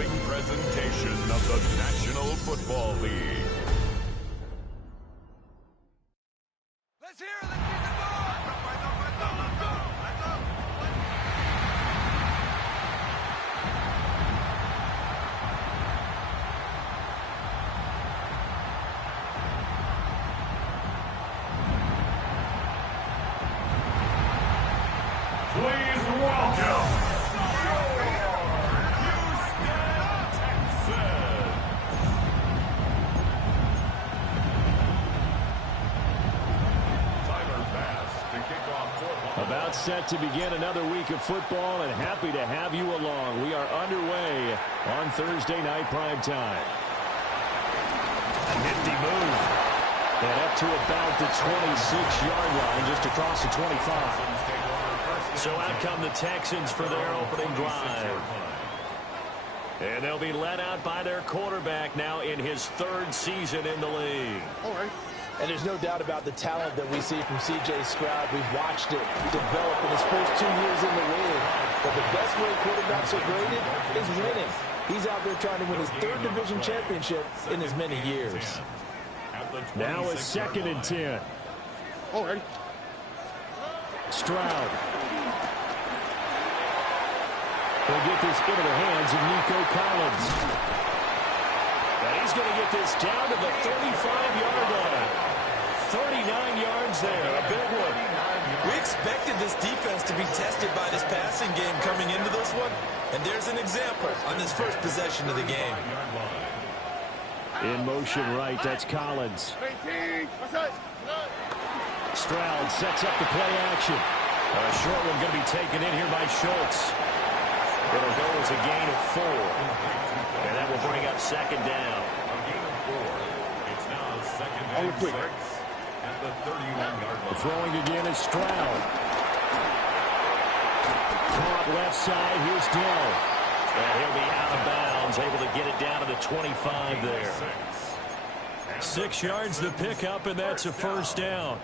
following presentation of the National Football League. Let's hear it. Let's get the ball. Let's go. Please welcome About set to begin another week of football, and happy to have you along. We are underway on Thursday night prime time. A nifty move. And up to about the 26-yard line, just across the 25. So out come the Texans for their opening drive. And they'll be led out by their quarterback now in his third season in the league. All right. And there's no doubt about the talent that we see from C.J. Stroud. We've watched it develop in his first 2 years in the league. But the best way quarterbacks are graded is winning. He's out there trying to win his third division championship in as many years. Now a 2nd and 10. All right. Stroud. They'll get this into the hands of Nico Collins. And he's going to get this down to the 35-yard line. 39 yards there, a big one. We expected this defense to be tested by this passing game coming into this one. And there's an example on this first possession of the game. In motion right, that's Collins. Stroud sets up the play action. A short one going to be taken in here by Schultz. It'll go as a gain of 4. And that will bring up 2nd down. A gain of 4. It's now 2nd and 6 at the 31-yard line. Throwing again is Stroud. Caught left side, here's Dell. And he'll be out of bounds, able to get it down to the 25 there. 6 yards the pickup, and that's a first down.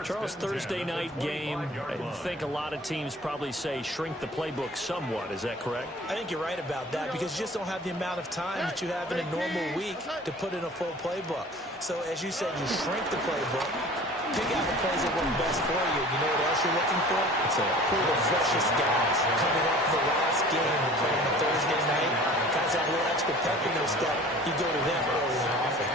Charles, Thursday night game, I think a lot of teams probably say shrink the playbook somewhat. Is that correct? I think you're right about that because you just don't have the amount of time that you have in a normal week to put in a full playbook. So as you said, you shrink the playbook, pick out the plays that work best for you. You know what else you're looking for? It's pull the freshest guys coming up the last game to play on a Thursday night. Guys have a little extra pep in their step. You go to them early and often.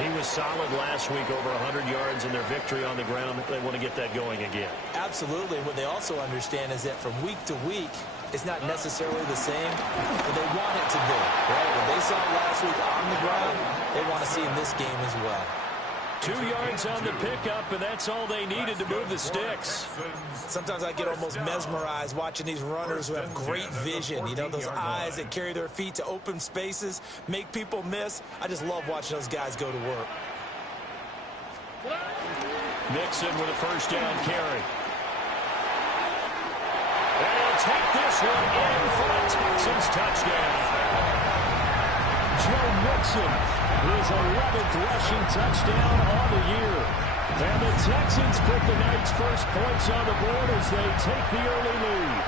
He was solid last week, over 100 yards in their victory on the ground. They want to get that going again. Absolutely. What they also understand is that from week to week, it's not necessarily the same, but they want it to be. Right? When they saw it last week on the ground, they want to see in this game as well. 2 yards on the pickup, and that's all they needed to move the sticks. Sometimes I get almost mesmerized watching these runners who have great vision. You know, those eyes that carry their feet to open spaces, make people miss. I just love watching those guys go to work. Mixon with a first down carry. And he'll take this one in for a Texans touchdown. Joe Mixon. His 11th rushing touchdown on the year. And the Texans put the night's first points on the board as they take the early lead.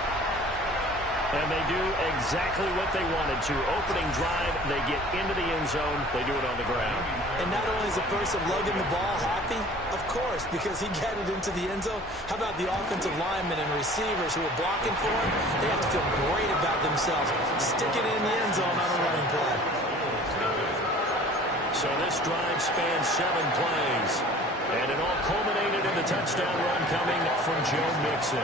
And they do exactly what they wanted to. Opening drive, they get into the end zone. They do it on the ground. And not only is the person lugging the ball happy, of course, because he got it into the end zone. How about the offensive linemen and receivers who are blocking for him? They have to feel great about themselves. Stick it in the end zone on a running play. So this drive spans 7 plays. And it all culminated in the touchdown run coming from Joe Mixon.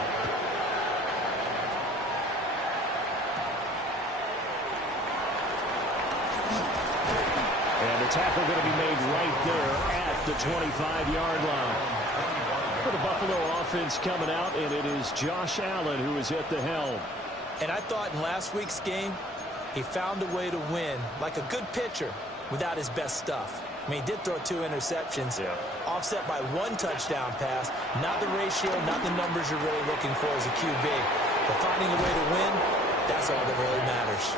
And the tackle going to be made right there at the 25-yard line. For the Buffalo offense coming out, and it is Josh Allen who is at the helm. And I thought in last week's game, he found a way to win, like a good pitcher, without his best stuff. I mean, he did throw 2 interceptions, offset by 1 touchdown pass. Not the ratio, not the numbers you're really looking for as a QB. But finding a way to win, that's all that really matters.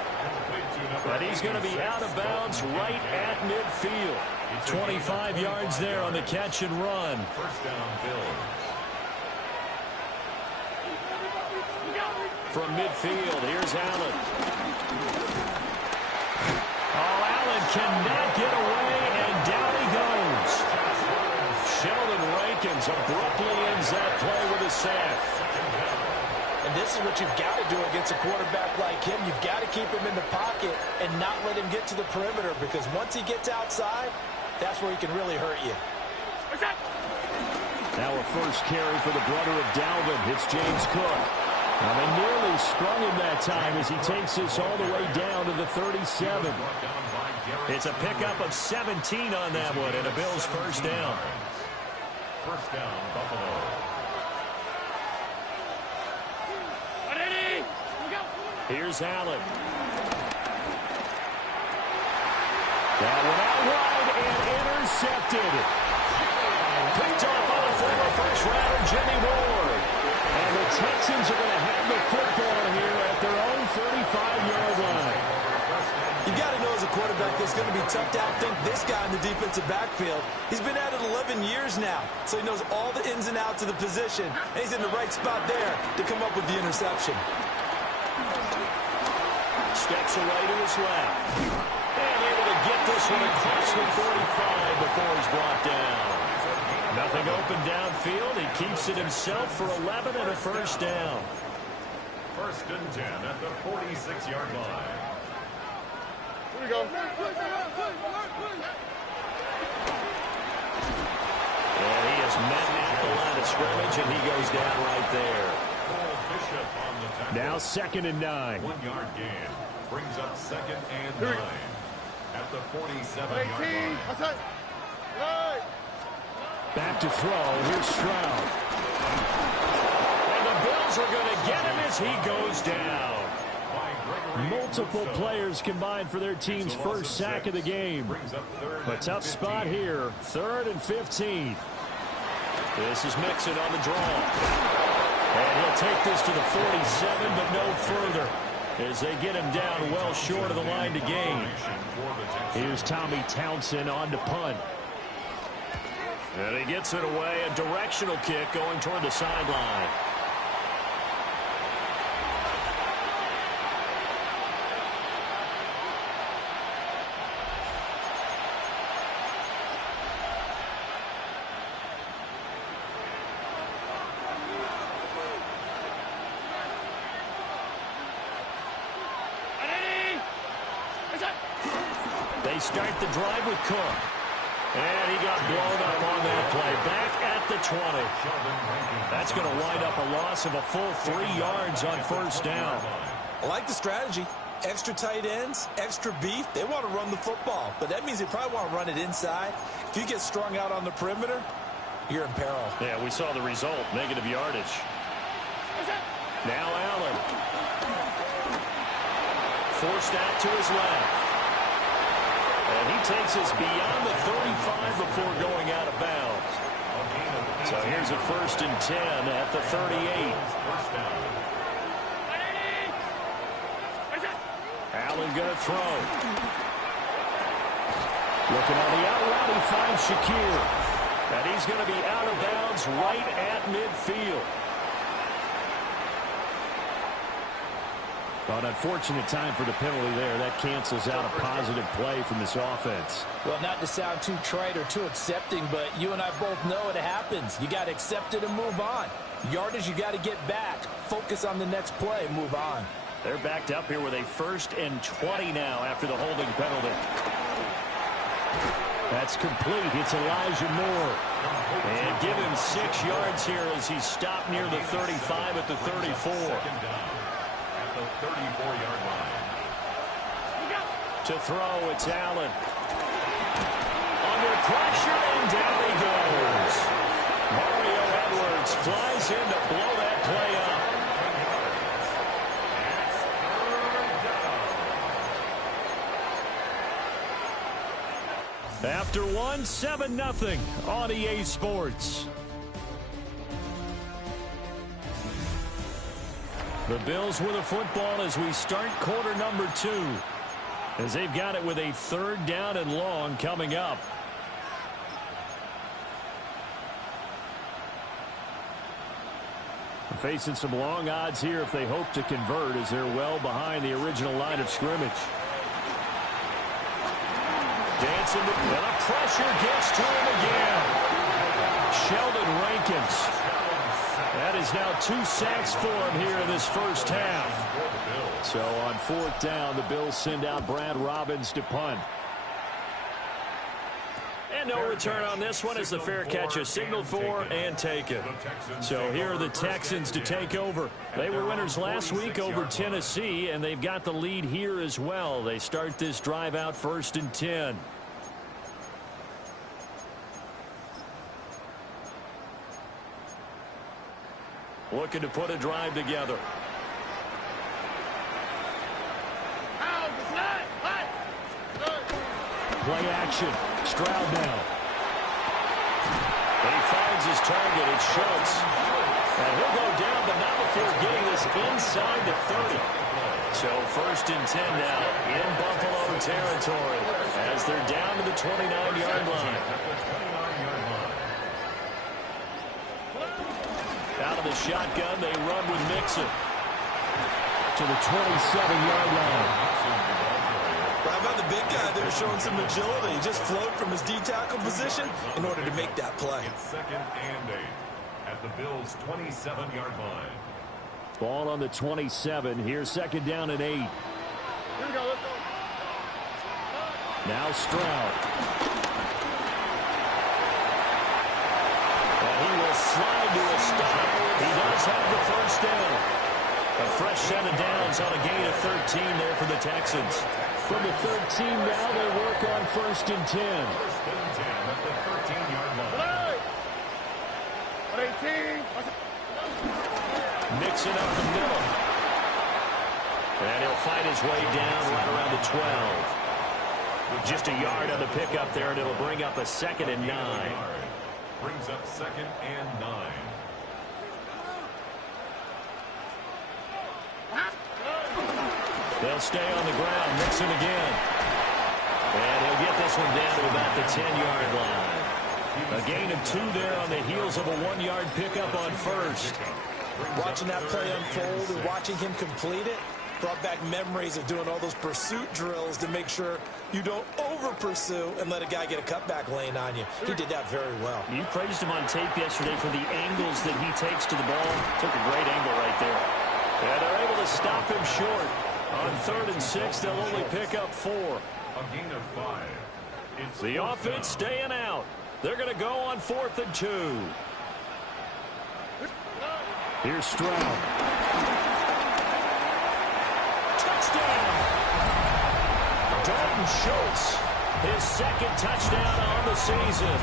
But he's going to be out of bounds right at midfield. 25 yards there on the catch and run. First down, Bill. From midfield, here's Allen. Oh, Allen cannot get away, and down he goes. Sheldon Rankins abruptly ends that play with a sack. And this is what you've got to do against a quarterback like him. You've got to keep him in the pocket and not let him get to the perimeter, because once he gets outside, that's where he can really hurt you. Now a first carry for the brother of Dalvin. It's James Cook. Now they nearly sprung him that time as he takes this all the way down to the 37. It's a pickup of 17 on that one, and a Bills first down. First down, Buffalo. Here's Allen. That one out wide and intercepted. Picked off by the former first-rounder Jimmy Ward. And the Texans are going to have the football here at their own 35-yard line. You got to know as a quarterback that's going to be tough to outthink this guy in the defensive backfield. He's been at it 11 years now, so he knows all the ins and outs of the position, and he's in the right spot there to come up with the interception. Steps away to his left. And able to get this one across the 45 before he's brought down. Nothing open downfield. He keeps it himself for 11 and a first down. First and 10 at the 46-yard line. Here we go. And he is met at the line of scrimmage, and he goes down right there. Now second and 9. 1-yard gain. Brings up second and 9 at the 47-yard line. Back to throw. Here's Stroud. And the Bills are going to get him as he goes down. Multiple players combined for their team's first sack of the game. A tough spot here. 3rd and 15. This is Mixon on the draw. And he'll take this to the 47, but no further, as they get him down well short of the line to gain. Here's Tommy Townsend on to punt. And he gets it away. A directional kick going toward the sideline. They start the drive with Cook. And he got blown up on that play. Back at the 20. That's going to wind up a loss of a full 3 yards on first down. I like the strategy. Extra tight ends, extra beef. They want to run the football, but that means they probably want to run it inside. If you get strung out on the perimeter, you're in peril. Yeah, we saw the result. Negative yardage. Now Allen. Forced out to his left. And he takes us beyond the 35 before going out of bounds. So here's a first and 10 at the 38. Allen going to throw. Looking on the out route, he finds Shakir. And he's going to be out of bounds right at midfield. An unfortunate time for the penalty there. That cancels out a positive play from this offense. Well, not to sound too trite or too accepting, but you and I both know it happens. You got to accept it and move on. Yardage, you got to get back. Focus on the next play and move on. They're backed up here with a 1st and 20 now after the holding penalty. That's complete. It's Elijah Moore. And give him 6 yards here as he's stopped near the 35 at the 34. The 34-yard line. To throw, it's Allen. Under pressure, and down he goes. Mario Edwards flies in to blow that play up. After one, 7-0 on EA Sports. The Bills with a football as we start quarter number 2. As they've got it with a 3rd down and long coming up. facing some long odds here if they hope to convert, as they're well behind the original line of scrimmage. Dancing, and the pressure gets to him again. Sheldon Rankins. That is now 2 sacks for him here in this first half. So on 4th down, the Bills send out Brad Robbins to punt. And no return on this one as the fair catch is signaled for and taken. So here are the Texans to take over. They were winners last week over Tennessee, and they've got the lead here as well. They start this drive out 1st and 10. Looking to put a drive together. Play action. Stroud now. And he finds his target. It's Schultz. And he'll go down, but not before getting this inside the 30. So 1st and 10 now in Buffalo territory as they're down to the 29-yard line. Out of the shotgun, they run with Mixon to the 27-yard line. How about the big guy there showing some agility? He just float from his D-tackle position in order to make that play. It's 2nd and 8 at the Bills' 27-yard line. Ball on the 27. Here's 2nd down and 8. Here we go, let's go. Now Stroud. And he will slide to a stop. He does have the 1st down. A fresh set of downs on a gain of 13 there for the Texans. From the 13 now, they work on 1st and 10. 1st and 10 at the 13-yard line. 18. Mixing up the middle. And he'll fight his way down right around the 12. Just a yard on the pickup there, and it'll bring up a 2nd and 9. Brings up 2nd and 9. They'll stay on the ground. Mixon again. And he'll get this one down to about the 10-yard line. A gain of 2 there on the heels of a 1-yard pickup on 1st. Watching that play unfold and watching him complete it brought back memories of doing all those pursuit drills to make sure you don't over-pursue and let a guy get a cutback lane on you. He did that very well. You praised him on tape yesterday for the angles that he takes to the ball. Took a great angle right there. And they're able to stop him short. On 3rd and 6, they'll only pick up 4. A gain of 5. It's the offense staying out. They're going to go on 4th and 2. Here's Stroud. Touchdown! Dalton Schultz, his 2nd touchdown on the season.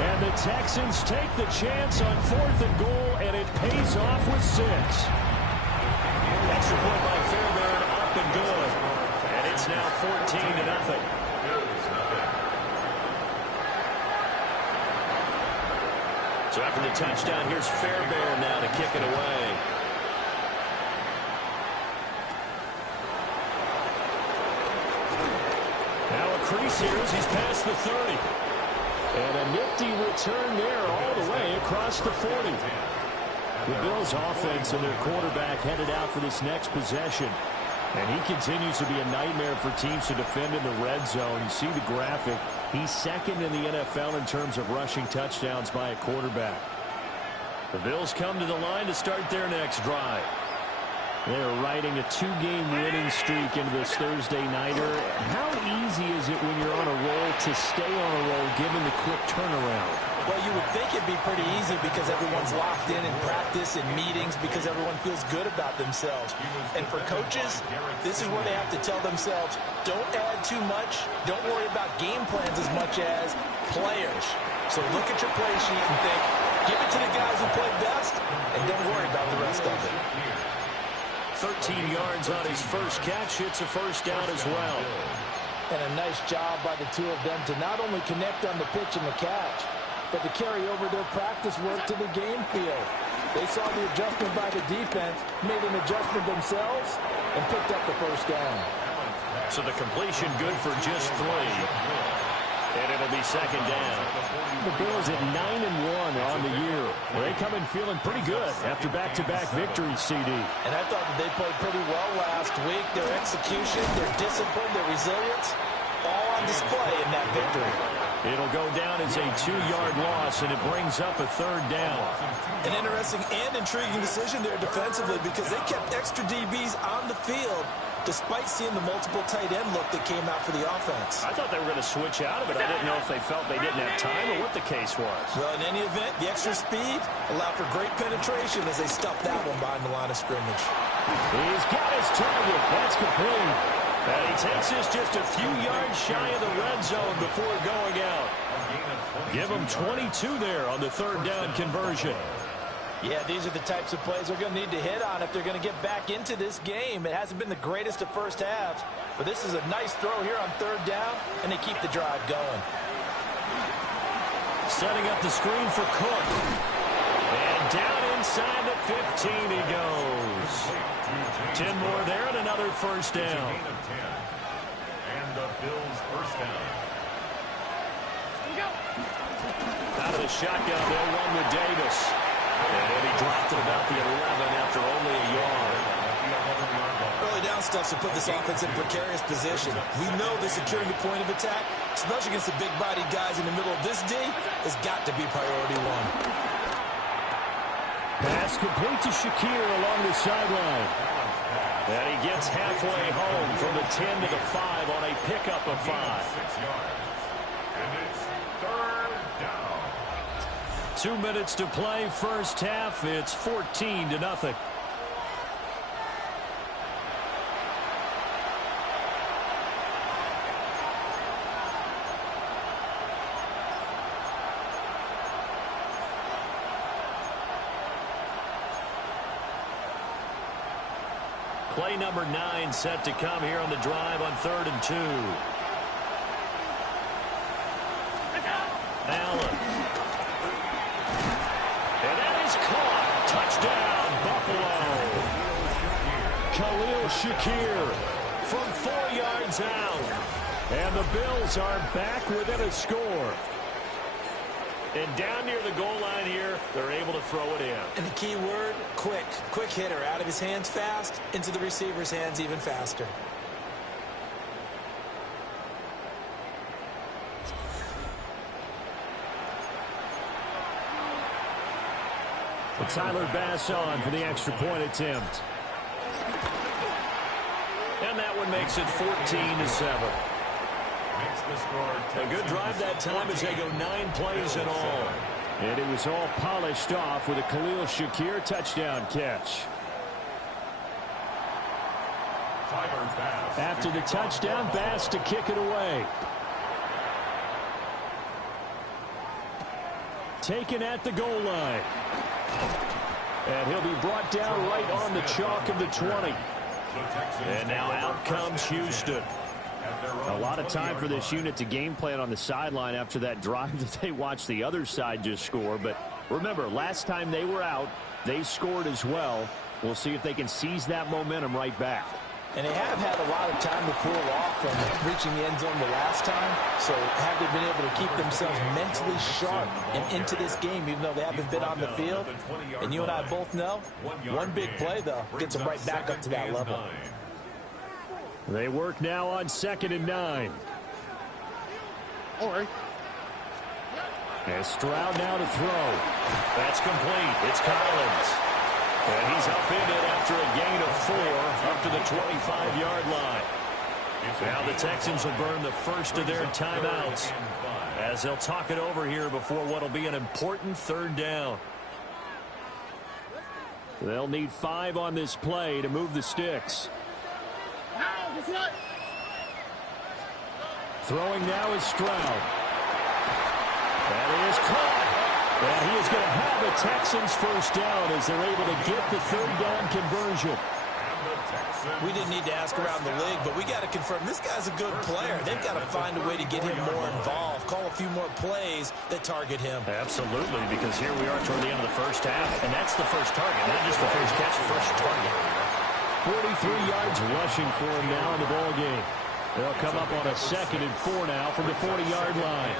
And the Texans take the chance on 4th and goal, and it pays off with 6. Extra point by Fairbairn, up and good. And it's now 14-0. So after the touchdown, here's Fairbairn now to kick it away. Now a crease here as he's past the 30. And a nifty return there all the way across the 40. The Bills' offense and their quarterback headed out for this next possession. And he continues to be a nightmare for teams to defend in the red zone. You see the graphic. He's 2nd in the NFL in terms of rushing touchdowns by a quarterback. The Bills come to the line to start their next drive. They're riding a 2-game winning streak into this Thursday nighter. How easy is it when you're on a roll to stay on a roll given the quick turnaround? Well, you would think it'd be pretty easy because everyone's locked in practice and meetings because everyone feels good about themselves. And for coaches, this is where they have to tell themselves, don't add too much. Don't worry about game plans as much as players. So look at your play sheet and think, give it to the guys who play best, and don't worry about the rest of it. 13 yards on his first catch. It's a 1st down as well. And a nice job by the 2 of them to not only connect on the pitch and the catch, but to carry over their practice work to the game field. They saw the adjustment by the defense, made an adjustment themselves, and picked up the 1st down. So the completion good for just 3. And it'll be 2nd down. The Bills at 9-1 on the year. Well, they come in feeling pretty good after back-to-back victories, CD. And I thought that they played pretty well last week. Their execution, their discipline, their resilience, all on display in that victory. It'll go down as a 2-yard loss, and it brings up a 3rd down. An interesting and intriguing decision there defensively because they kept extra DBs on the field despite seeing the multiple tight end look that came out for the offense. I thought they were going to switch out of it. I didn't know if they felt they didn't have time or what the case was. Well, in any event, the extra speed allowed for great penetration as they stuffed that one behind the line of scrimmage. He's got his target. That's complete. And he takes us just a few yards shy of the red zone before going out. Give him 22 there on the 3rd down conversion. Yeah, these are the types of plays they're going to need to hit on if they're going to get back into this game. It hasn't been the greatest of first halves, but this is a nice throw here on 3rd down, and they keep the drive going. Setting up the screen for Cook. And down inside the 15 he goes. 10 more there and another 1st down. And the Bills' 1st down. Out of the shotgun, they'll run with Davis. And he dropped it about the 11 after only a yard. Early down stuff to put this offense in a precarious position. We know the securing the point of attack, especially against the big-bodied guys in the middle of this D, has got to be priority one. Pass complete to Shakir along the sideline. And he gets halfway home from the 10 to the 5 on a pickup of 5. 6 yards. And it's 3rd down. 2 minutes to play, first half. It's 14-0. Play number 9 set to come here on the drive on 3rd and 2. Allen. And that is caught. Touchdown, Buffalo. Khalil Shakir from 4 yards out. And the Bills are back within a score. And down near the goal line here, they're able to throw it in. And the key word, quick. Quick hitter. Out of his hands fast, into the receiver's hands even faster. But Tyler Bass on for the extra point attempt. And that one makes it 14-7. A good drive that time as they go 9 plays in all. And it was all polished off with a Khalil Shakir touchdown catch. After the touchdown, Bass to kick it away. Taken at the goal line. And he'll be brought down right on the chalk of the 20. And now out comes Houston. A lot of time for this unit to game plan on the sideline after that drive that they watched the other side just score. But remember, last time they were out, they scored as well. We'll see if they can seize that momentum right back. And they have had a lot of time to cool off from reaching the end zone the last time. So have they been able to keep themselves mentally sharp and into this game, even though they haven't been on the field? And you and I both know, one big play, though, gets them right back up to that level. They work now on 2nd and 9. All right. And Stroud now to throw. That's complete. It's Collins. And he's upended after a gain of 4 up to the 25-yard line. Now the Texans will burn the first of their timeouts as they'll talk it over here before what will be an important 3rd down. They'll need 5 on this play to move the sticks. Throwing now is Stroud. That is caught. And he is going to have the Texans first down as they're able to get the 3rd down conversion. We didn't need to ask around the league, but we got to confirm this guy's a good player. They've got to find a way to get him more involved, call a few more plays that target him. Absolutely, because here we are toward the end of the first half, and that's the first target, not just the first catch, first target. 43 yards rushing for him now in the ball game. They'll come up on a 2nd and 4 now from the 40-yard line.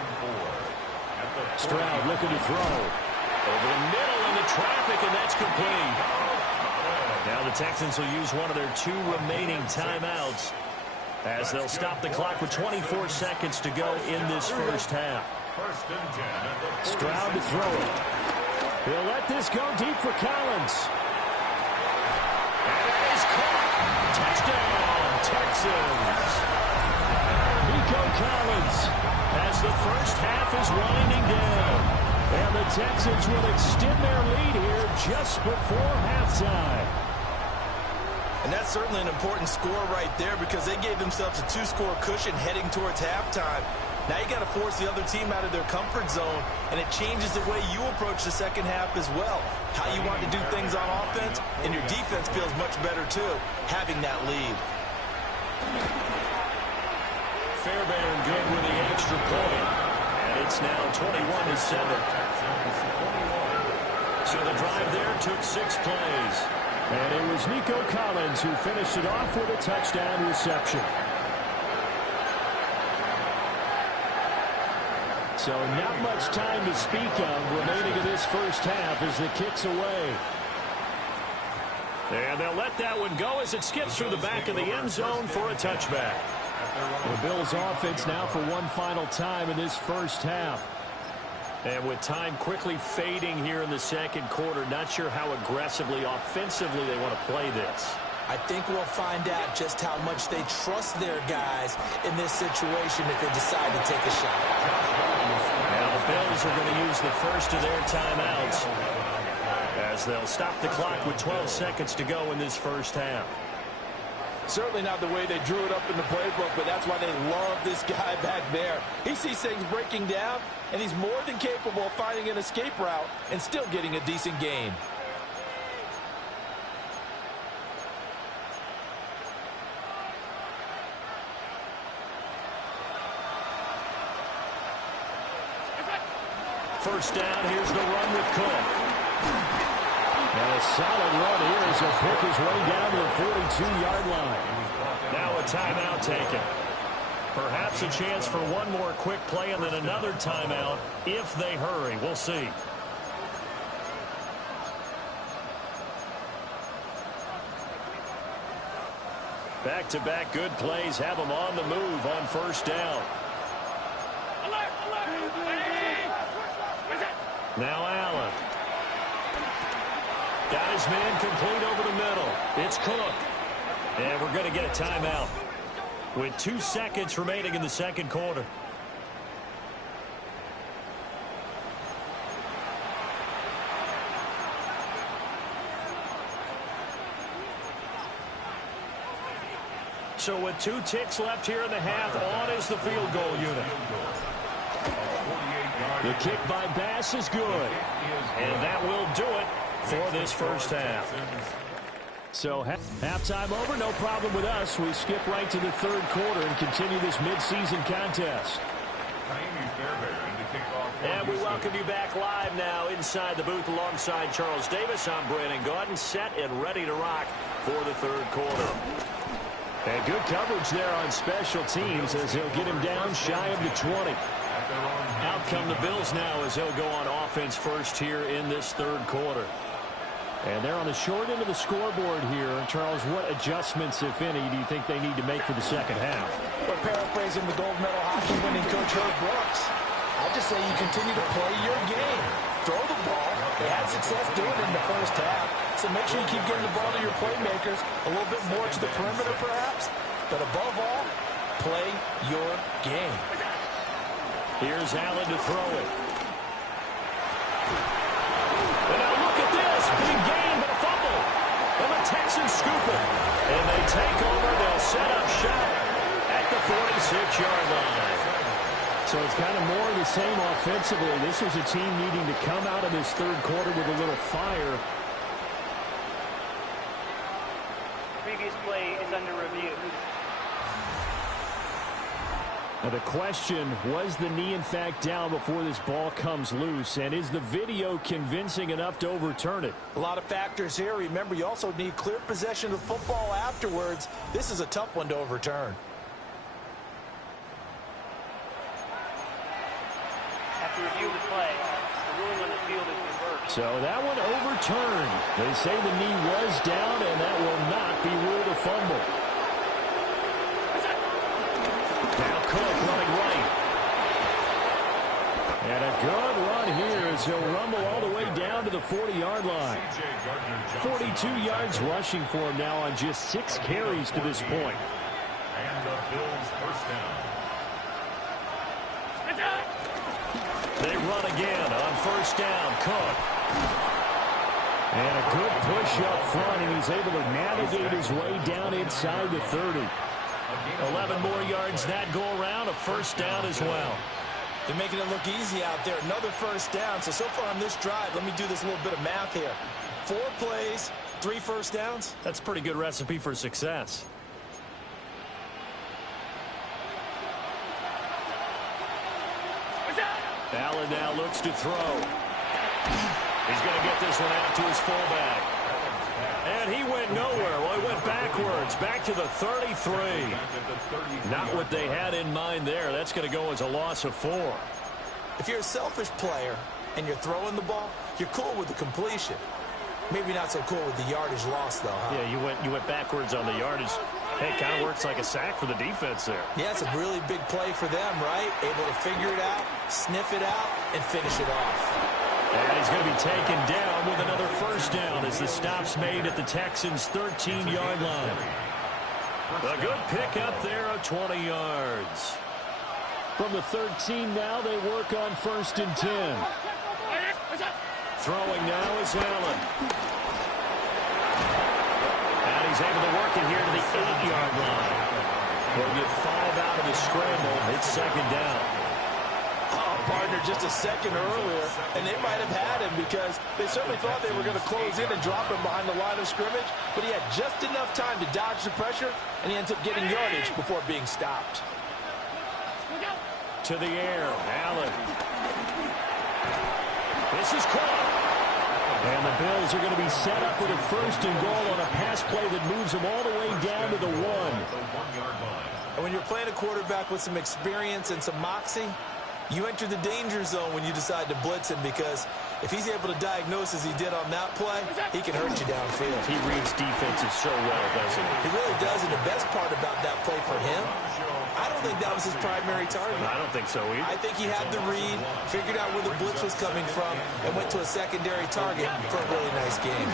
Stroud looking to throw. Over the middle, and traffic, and that's complete. Now the Texans will use one of their 2 remaining timeouts as they'll stop the clock with 24 seconds to go in this first half. Stroud to throw it. He'll let this go deep for Collins. And it is caught. Touchdown, Texans. Nico Collins as the first half is winding down. And the Texans will extend their lead here just before halftime. And that's certainly an important score right there because they gave themselves a 2-score cushion heading towards halftime. Now you got to force the other team out of their comfort zone, and it changes the way you approach the second half as well. How you want to do things on offense, and your defense feels much better too, having that lead. Fairbairn good with the extra point, and it's now 21-7. So the drive there took 6 plays. And it was Nico Collins who finished it off with a touchdown reception. So not much time to speak of remaining in this first half as the kick's away. And they'll let that one go as it skips through the back of the end zone for a touchback. The Bills offense now for one final time in this first half. And with time quickly fading here in the second quarter, not sure how aggressively, offensively they want to play this. I think we'll find out just how much they trust their guys in this situation if they decide to take a shot. Now the Bills are going to use the first of their timeouts as they'll stop the clock with 12 seconds to go in this first half. Certainly not the way they drew it up in the playbook, but that's why they love this guy back there. He sees things breaking down, and he's more than capable of finding an escape route and still getting a decent gain. First down, here's the run with Cook. And a solid run here as he'll pick his way down to the 42-yard line. Now a timeout taken. Perhaps a chance for one more quick play and then another timeout if they hurry. We'll see. Back-to-back good plays have them on the move on first down. Now Allen. Got his man complete over the middle. It's Cook. And we're going to get a timeout with 2 seconds remaining in the second quarter. So with 2 ticks left here in the half, on is the field goal unit. The kick by Bass is good. And that will do it for this first half. So halftime over, no problem with us. We skip right to the third quarter and continue this midseason contest. And we welcome you back live now inside the booth alongside Charles Davis. I'm Brandon Gaudin, set and ready to rock for the third quarter. And good coverage there on special teams as he'll get him down shy of the 20. Out come the Bills now as they'll go on offense first here in this third quarter. And they're on the short end of the scoreboard here. Charles, what adjustments, if any, do you think they need to make for the second half? We're paraphrasing the gold medal hockey winning coach Herb Brooks. I just say you continue to play your game. Throw the ball. They had success doing it in the first half. So make sure you keep getting the ball to your playmakers a little bit more to the perimeter perhaps. But above all, play your game. Here's Allen to throw it. And now look at this. Big gain, but a fumble. And the Texans scoop it. And they take over. They'll set up shop at the 46-yard line. So it's kind of more of the same offensively. This was a team needing to come out of this third quarter with a little fire. Previous play is under review. Now the question, was the knee in fact down before this ball comes loose? And is the video convincing enough to overturn it? A lot of factors here. Remember, you also need clear possession of football afterwards. This is a tough one to overturn. After review of the play, the ruling on the field is reversed. So that one overturned. They say the knee was down, and that will not be ruled a fumble. Now Cook running right. And a good run here as he'll rumble all the way down to the 40-yard line. 42 yards rushing for him now on just 6 carries to this point. And the Bills first down. They run again on first down. Cook. And a good push up front, and he's able to navigate his way down inside the 30. 11 more yards that go around, a first down as well. They're making it look easy out there. Another first down. So far on this drive, let me do this little bit of math here. 4 plays, 3 first downs. That's a pretty good recipe for success. Allen now looks to throw. He's going to get this one out to his fullback. And he went nowhere. Well, he went backwards, back to the 33. Not what they had in mind there. That's going to go as a loss of 4. If you're a selfish player and you're throwing the ball, you're cool with the completion. Maybe not so cool with the yardage loss, though, huh? Yeah, you went backwards on the yardage. Hey, it kind of works like a sack for the defense there. Yeah, it's a really big play for them, right? Able to figure it out, sniff it out, and finish it off. And he's going to be taken down with another first down as the stop's made at the Texans' 13-yard line. A good pick up there of 20 yards. From the 13 now, they work on 1st and 10. Throwing now is Allen. And he's able to work it here to the 8-yard line. They'll get 5 out of the scramble. It's 2nd down. Partner just a second earlier, and they might have had him because they certainly thought they were going to close in and drop him behind the line of scrimmage, but he had just enough time to dodge the pressure, and he ends up getting yardage before being stopped. To the air, Allen. This is caught. And the Bills are going to be set up with a 1st and goal on a pass play that moves them all the way down to the 1. And when you're playing a quarterback with some experience and some moxie, you enter the danger zone when you decide to blitz him, because if he's able to diagnose as he did on that play, he can hurt you downfield. He reads defenses so well, doesn't he? He really does, and the best part about that play for him, I don't think that was his primary target. I don't think so either. I think he had the read, figured out where the blitz was coming from, and went to a secondary target for a really nice game.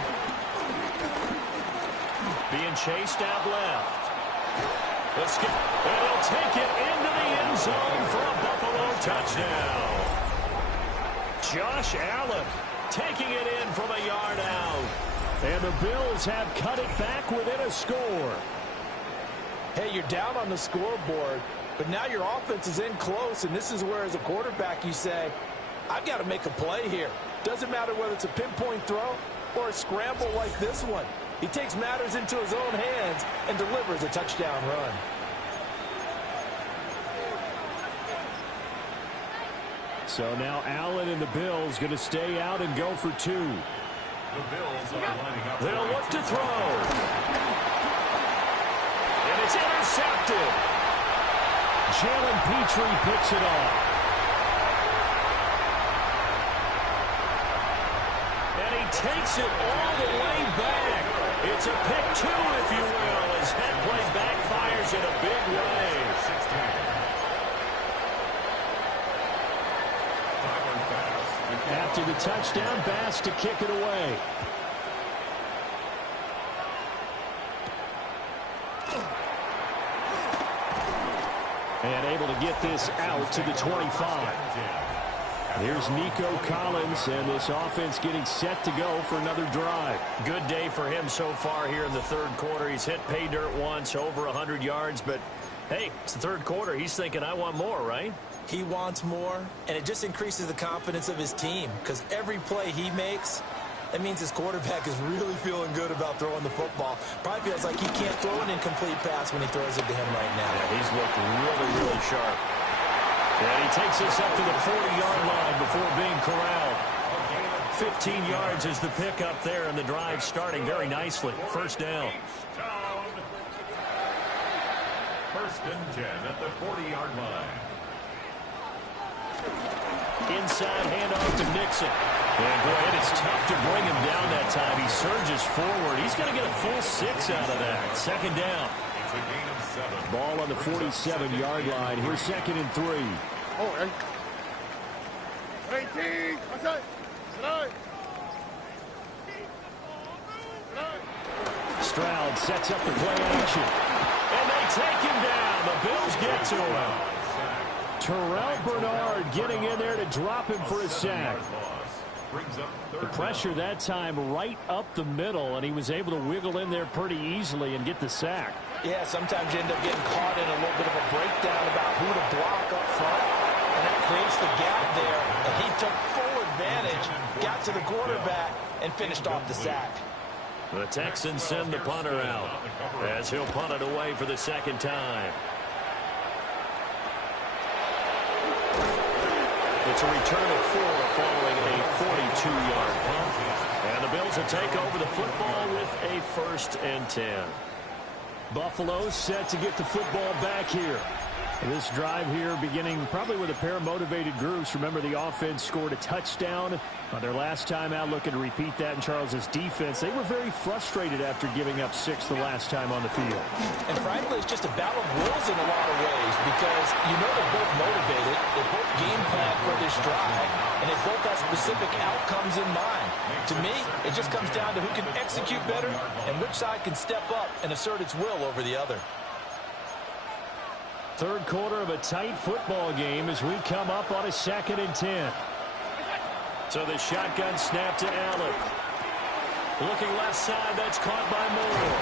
Being chased out left. Let's get, and he'll take it into the end zone for a Buffalo touchdown. Josh Allen taking it in from a yard out. And the Bills have cut it back within a score. Hey, you're down on the scoreboard, but now your offense is in close, and this is where, as a quarterback, you say, I've got to make a play here. Doesn't matter whether it's a pinpoint throw or a scramble like this one. He takes matters into his own hands and delivers a touchdown run. So now Allen and the Bills going to stay out and go for 2. The Bills are lining up. They'll look to throw. And it's intercepted. Jalen Petrie picks it off. And he takes it all the way back. It's a pick 2, if you will, as that play backfires in a big way. After the touchdown, Bass to kick it away. And able to get this out to the 25. Here's Nico Collins, and this offense getting set to go for another drive. Good day for him so far here in the 3rd quarter. He's hit pay dirt once, over 100 yards, but hey, it's the 3rd quarter. He's thinking, I want more, right? He wants more, and it just increases the confidence of his team, because every play he makes, that means his quarterback is really feeling good about throwing the football. Probably feels like he can't throw an incomplete pass when he throws it to him right now. Yeah, he's looked really, really sharp. And he takes us up to the 40-yard line before being corralled. 15 yards is the pickup there, and the drive starting very nicely. 1st down. 1st and 10 at the 40-yard line. Inside handoff to Nixon. And, boy, it is tough to bring him down that time. He surges forward. He's going to get a full 6 out of that. Second down. It's a gain of 7. Ball on the 47-yard line. Here's 2nd and 3. Oh, right. 18. What's that? Stroud sets up the play action. And they take him down. The Bills get to him. Terrell Bernard getting in there to drop him for a sack. The pressure that time right up the middle, and he was able to wiggle in there pretty easily and get the sack. Yeah, sometimes you end up getting caught in a little bit of a breakdown about who to block up front, and that creates the gap there. And he took full advantage, got to the quarterback, and finished off the sack. The Texans send the punter out as he'll punt it away for the second time. It's a return of 4 following a 42-yard punt. And the Bills will take over the football with a 1st and 10. Buffalo set to get the football back here. This drive here beginning probably with a pair of motivated groups. Remember, the offense scored a touchdown on their last time out, looking to repeat that in Charles's defense. They were very frustrated after giving up 6 the last time on the field. And frankly, it's just a battle of wills in a lot of ways because you know they're both motivated, they both game plan for this drive, and they both have specific outcomes in mind. To me, it just comes down to who can execute better and which side can step up and assert its will over the other. Third quarter of a tight football game as we come up on a 2nd and 10. So the shotgun snap to Allen. Looking left side, that's caught by Moore.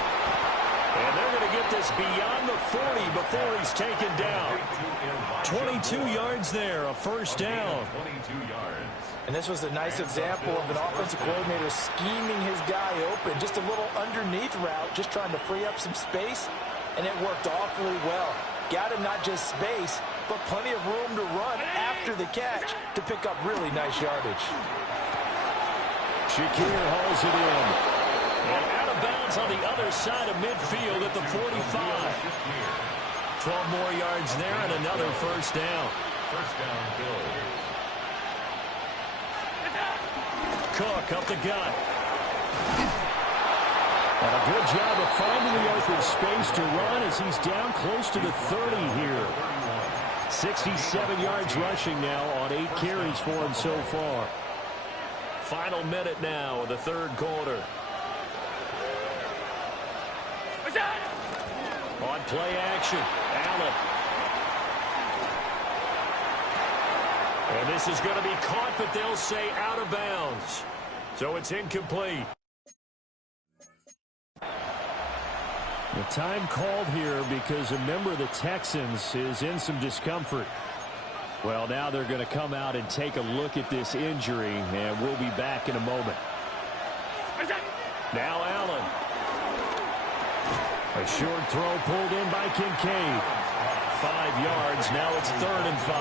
And they're going to get this beyond the 40 before he's taken down. 22 yards there, a 1st down. 22 yards. And this was a nice example of an offensive coordinator scheming his guy open. Just a little underneath route, just trying to free up some space, and it worked awfully well. Got him not just space, but plenty of room to run after the catch to pick up really nice yardage. Shakir hauls it in. And out of bounds on the other side of midfield at the 45. 12 more yards there and another 1st down. 1st down, Bills. Cook up the gut. And a good job of finding the open space to run as he's down close to the 30 here. 67 yards rushing now on 8 carries for him so far. Final minute now of the 3rd quarter. On play action, Allen. And this is going to be caught, but they'll say out of bounds. So it's incomplete. The time called here because a member of the Texans is in some discomfort. Well, now they're going to come out and take a look at this injury, and we'll be back in a moment. Now Allen. A short throw pulled in by Kincaid. 5 yards. Now it's 3rd and 5.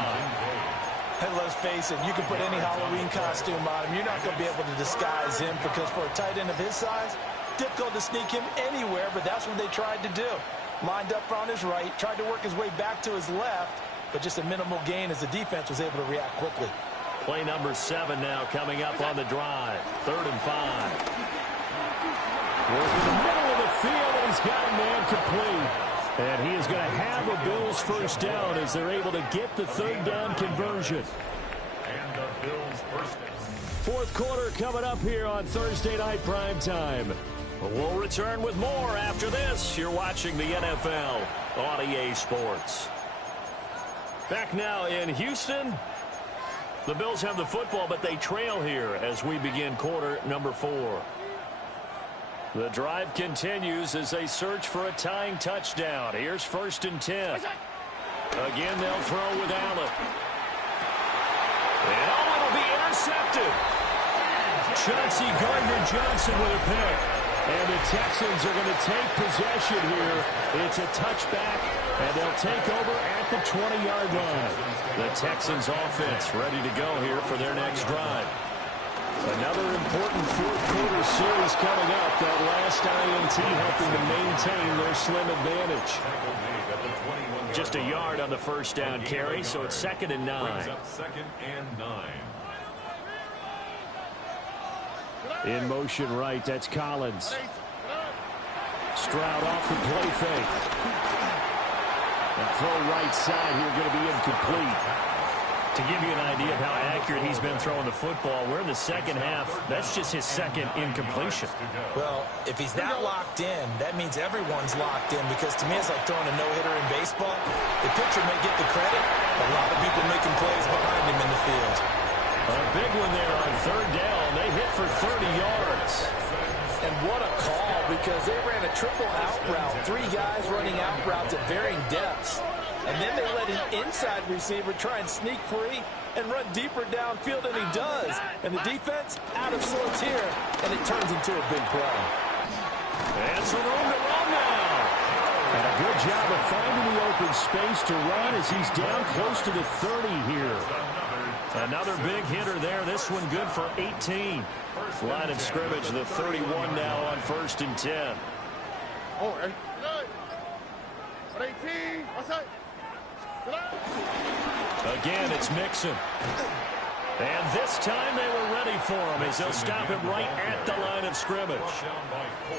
Hey, let's face it, you can put any Halloween costume on him. You're not going to be able to disguise him because for a tight end of his size, difficult to sneak him anywhere, but that's what they tried to do. Lined up on his right, tried to work his way back to his left, but just a minimal gain as the defense was able to react quickly. Play number 7 now coming up on the drive. 3rd and 5. Working the middle of the field, and he's got a man complete. And he is going to have a Bills 1st down as they're able to get the 3rd down conversion. And the Bills 1st down. 4th quarter coming up here on Thursday Night Prime Time. We'll return with more after this. You're watching the NFL on EA Sports. Back now in Houston. The Bills have the football, but they trail here as we begin quarter number 4. The drive continues as they search for a tying touchdown. Here's 1st and 10. Again, they'll throw with Allen. And it'll be intercepted. Chauncey Gardner-Johnson with a pick. And the Texans are going to take possession here. It's a touchback, and they'll take over at the 20-yard line. The Texans offense ready to go here for their next drive. Another important fourth-quarter series coming up. That last INT helping to maintain their slim advantage. Just a yard on the first down carry, so it's 2nd and 9. Brings up 2nd and 9. In motion right, that's Collins. Stroud off the play fake. That throw right side here going to be incomplete. To give you an idea of how accurate he's been throwing the football, we're in the second half. That's just his 2nd incompletion. Well, if he's not locked in, that means everyone's locked in, because to me it's like throwing a no-hitter in baseball. The pitcher may get the credit, a lot of people making plays behind him in the field. A big one there on 3rd down. They hit for 30 yards. And what a call, because they ran a triple out route. 3 guys running out routes at varying depths. And then they let an inside receiver try and sneak free and run deeper downfield, and he does. And the defense out of sorts here, and it turns into a big play. And some room to run now. And a good job of finding the open space to run as he's down close to the 30 here. Another big hitter there. This one good for 18. Line of scrimmage, the 31 now on 1st and 10. Oh, hey. 18. Outside. Again, it's Mixon. And this time they were ready for him as they'll stop him right at the line of scrimmage.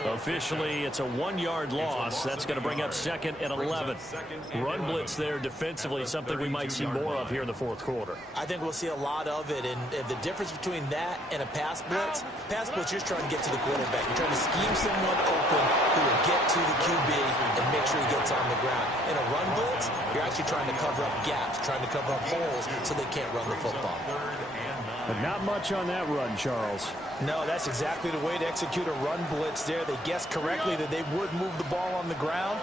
Officially, it's a 1-yard loss. That's going to bring up 2nd and 11. Run blitz there defensively, something we might see more of here in the 4th quarter. I think we'll see a lot of it, and the difference between that and a pass blitz, you're just trying to get to the quarterback. You're trying to scheme someone open who will get to the QB and make sure he gets on the ground. In a run blitz, you're actually trying to cover up gaps, trying to cover up holes so they can't run the football. But not much on that run, Charles. No, that's exactly the way to execute a run blitz there. They guessed correctly that they would move the ball on the ground,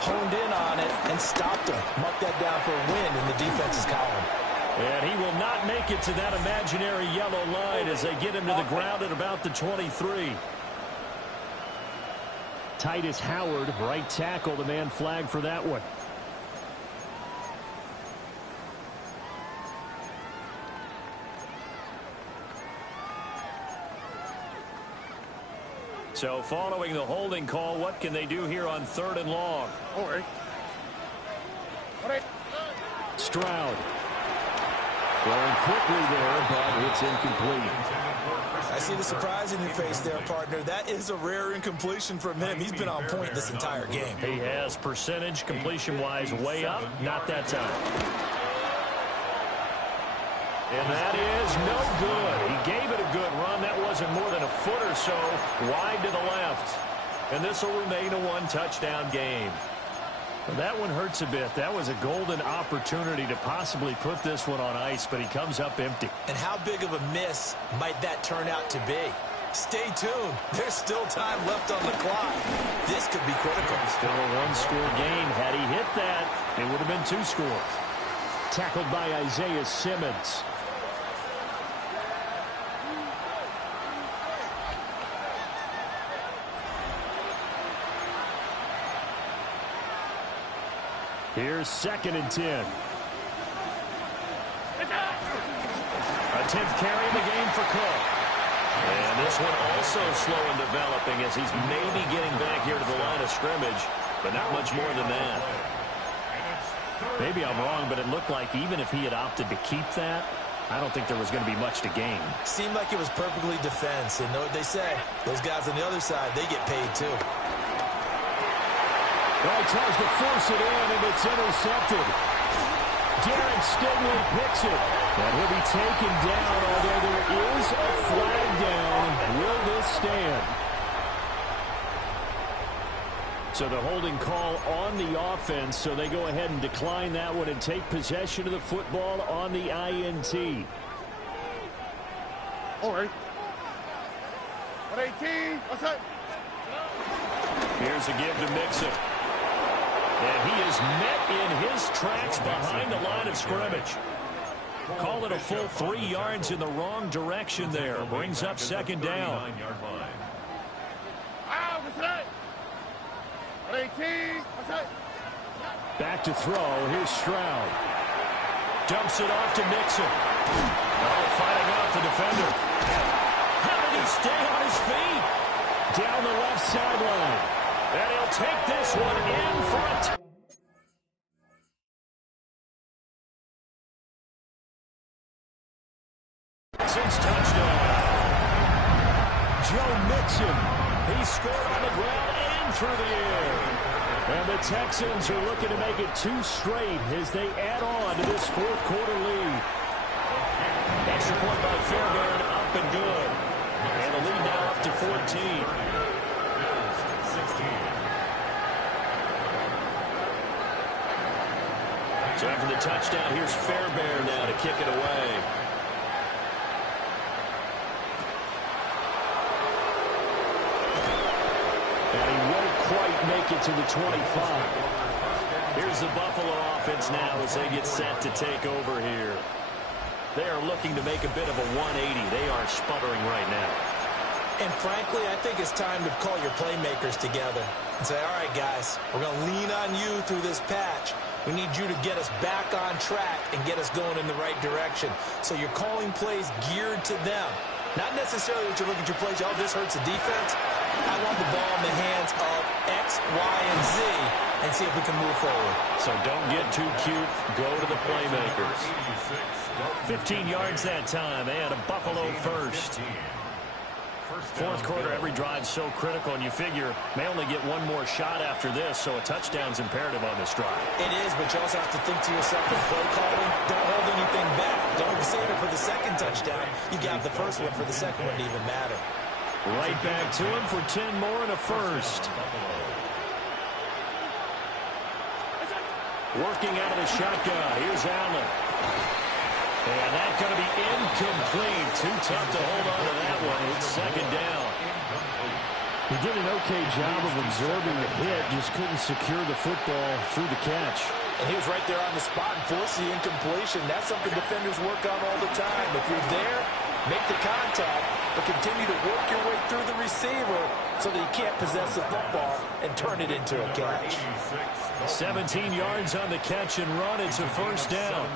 honed in on it, and stopped them. Marked that down for a win in the defense's column. And he will not make it to that imaginary yellow line as they get him to the ground at about the 23. Titus Howard, right tackle, the man flagged for that one. So following the holding call, what can they do here on 3rd and long? Oh, hey. Stroud. Throwing quickly there, but it's incomplete. I see the surprise in your face there, partner. That is a rare incompletion from him. He's been on point this entire game. He has percentage completion-wise way up. Not that time. And that is no good. He gave it a good run. That wasn't more than a foot or so wide to the left. And this will remain a 1-touchdown game. Well, that one hurts a bit. That was a golden opportunity to possibly put this one on ice, but he comes up empty. And how big of a miss might that turn out to be? Stay tuned. There's still time left on the clock. This could be critical. Still a 1-score game. Had he hit that, it would have been 2 scores. Tackled by Isaiah Simmons. Here's 2nd and 10. A 10th carry in the game for Cook. And this one also slow in developing as he's maybe getting back here to the line of scrimmage, but not much more than that. Maybe I'm wrong, but it looked like even if he had opted to keep that, I don't think there was going to be much to gain. Seemed like it was perfectly defense, and know what they say. Those guys on the other side, they get paid too. Well, he tries to force it in, and it's intercepted. Darren Stingley picks it. And he'll be taken down, although there is a flag down. Will this stand? So the holding call on the offense, so they go ahead and decline that one and take possession of the football on the INT. All right. 18. Outside. Here's a give to Mixon. And he is met in his tracks behind the line of scrimmage. Call it a full 3 yards in the wrong direction there. Brings up 2nd down. Back to throw. Here's Stroud. Dumps it off to Mixon. Oh, fighting off the defender. Can he stay on his feet? Down the left sideline. And he'll take this one in for a Texans touchdown. Joe Mixon. He scored on the ground and through the air. And the Texans are looking to make it 2 straight as they add on to this fourth quarter lead. Extra point by Fairbairn, up and good. And the lead now up to 14. So after the touchdown, here's Fairbairn now to kick it away. And he won't quite make it to the 25. Here's the Buffalo offense now as they get set to take over here. They are looking to make a bit of a 180. They are sputtering right now. And frankly, I think it's time to call your playmakers together and say, all right, guys, we're going to lean on you through this patch. We need you to get us back on track and get us going in the right direction. So you're calling plays geared to them. Not necessarily that you look at your plays, oh, this hurts the defense. I want the ball in the hands of X, Y, and Z and see if we can move forward. So don't get too cute. Go to the playmakers. 15 yards that time and a Buffalo first. Fourth quarter, every drive so critical, and you figure may only get one more shot after this, so a touchdown's imperative on this drive. It is, but you also have to think to yourself in play calling, don't hold anything back. Don't save it for the second touchdown. You got the first one for the second one to even matter. Right back to him for 10 more and a first. Working out of the shotgun. Here's Allen. And that's going to be incomplete. Too tough to hold on to that one. It's second down. He did an okay job of absorbing the hit, just couldn't secure the football through the catch. And he was right there on the spot and forced the incompletion. That's something defenders work on all the time. If you're there, make the contact, but continue to work your way through the receiver so that you can't possess the football and turn it into a catch. 17 yards on the catch and run. It's a first down.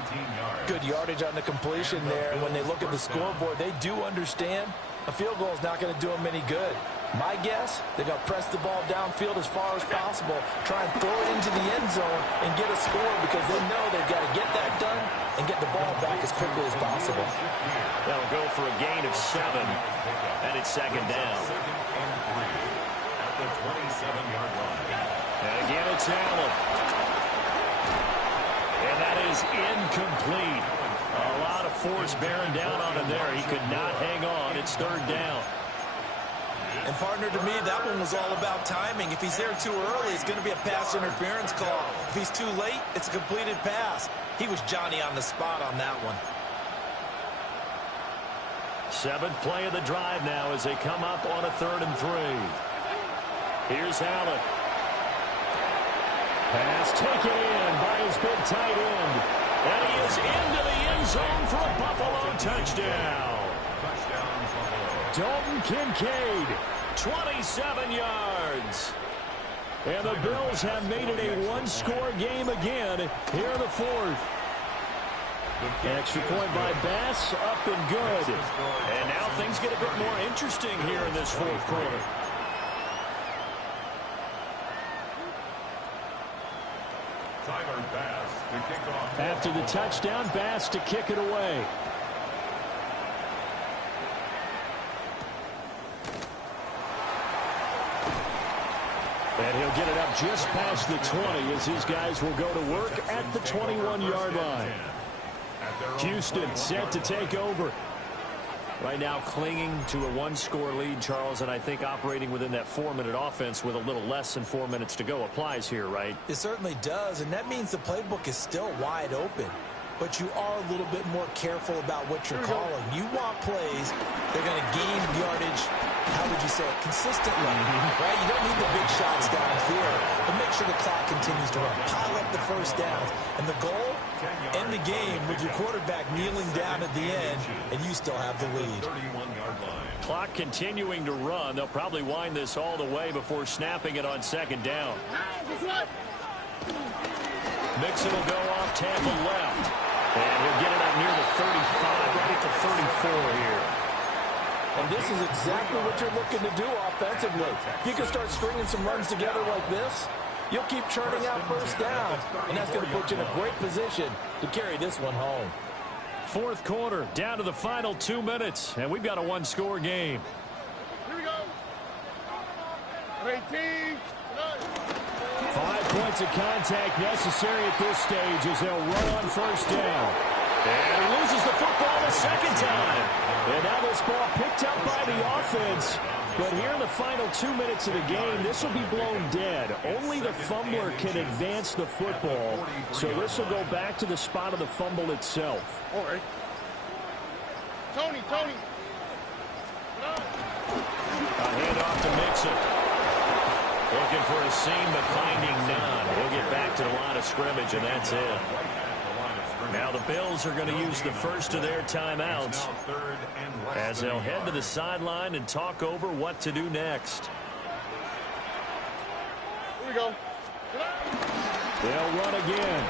Good yardage on the completion there. And when they look at the scoreboard, they do understand a field goal is not going to do them any good. My guess, they're going to press the ball downfield as far as possible, try and throw it into the end zone and get a score because they know they've got to get that done and get the ball back as quickly as possible. That'll go for a gain of 7, and it's second down. At the 27-yard line. And again, it's Allen. And that is incomplete. A lot of force bearing down on him there. He could not hang on. It's third down. And, partner, to me, that one was all about timing. If he's there too early, it's going to be a pass interference call. If he's too late, it's a completed pass. He was Johnny on the spot on that one. 7th play of the drive now as they come up on a 3rd and 3. Here's Allen. Pass taken in by his big tight end. And he is into the end zone for a Buffalo touchdown. Dalton Kincaid, 27 yards. And the Bills have made it a one-score game again here in the fourth. Extra point by Bass, up and good. And now things get a bit more interesting here in this fourth quarter. After the touchdown, Bass to kick it away. And he'll get it up just past the 20 as his guys will go to work at the 21-yard line. Houston set to take over. Right now clinging to a one-score lead, Charles, and I think operating within that 4-minute offense with a little less than 4 minutes to go applies here, right? It certainly does, and that means the playbook is still wide open. But you are a little bit more careful about what you're calling. You want plays they're going to gain yardage, how would you say it, consistently, right? You don't need the big shots downfield, but make sure the clock continues to run. Pile up the first downs. And the goal, end the game with your quarterback kneeling down at the end, and you still have the lead. Clock continuing to run. They'll probably wind this all the way before snapping it on second down. Mixon will go off Tampa left. And he'll get it up near the 35, right at the 34 here. And this is exactly what you're looking to do offensively. If you can start stringing some runs together like this, you'll keep churning out first down, and that's going to put you in a great position to carry this one home. Fourth quarter, down to the final 2 minutes, and we've got a one-score game. Here we go. 18. 5 points of contact necessary at this stage as they'll run on first down. And he loses the football the second time. And now this ball picked up by the offense. But here in the final 2 minutes of the game, this will be blown dead. Only the fumbler can advance the football. So this will go back to the spot of the fumble itself. All right. Tony. A handoff to Mixon. Looking for a seam, but finding none. He'll get back to the line of scrimmage, and that's it. Now the Bills are going to use the first of their timeouts as they'll head to the sideline and talk over what to do next. Here we go. They'll run again.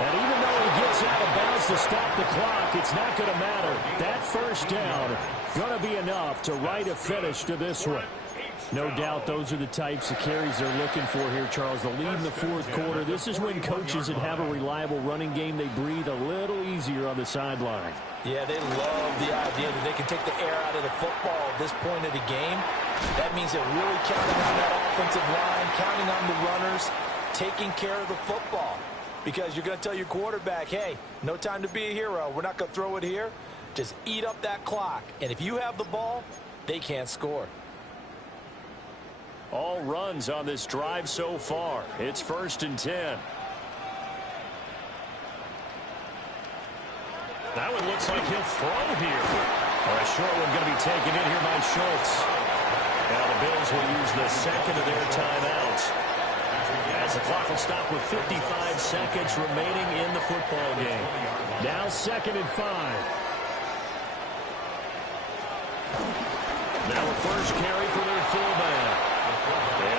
And even though he gets out of bounds to stop the clock, it's not going to matter. That first down going to be enough to write a finish to this one. No doubt those are the types of carries they're looking for here, Charles. The lead in the fourth quarter. This is when coaches that have a reliable running game, they breathe a little easier on the sideline. Yeah, they love the idea that they can take the air out of the football at this point of the game. That means they're really counting on that offensive line, counting on the runners, taking care of the football. Because you're going to tell your quarterback, hey, no time to be a hero. We're not going to throw it here. Just eat up that clock. And if you have the ball, they can't score. All runs on this drive so far. It's 1st and 10. That one looks like he'll throw here. A short one going to be taken in here by Schultz. Now the Bills will use the second of their timeouts, as the clock will stop with 55 seconds remaining in the football game. Now 2nd and 5. Now a first carry for their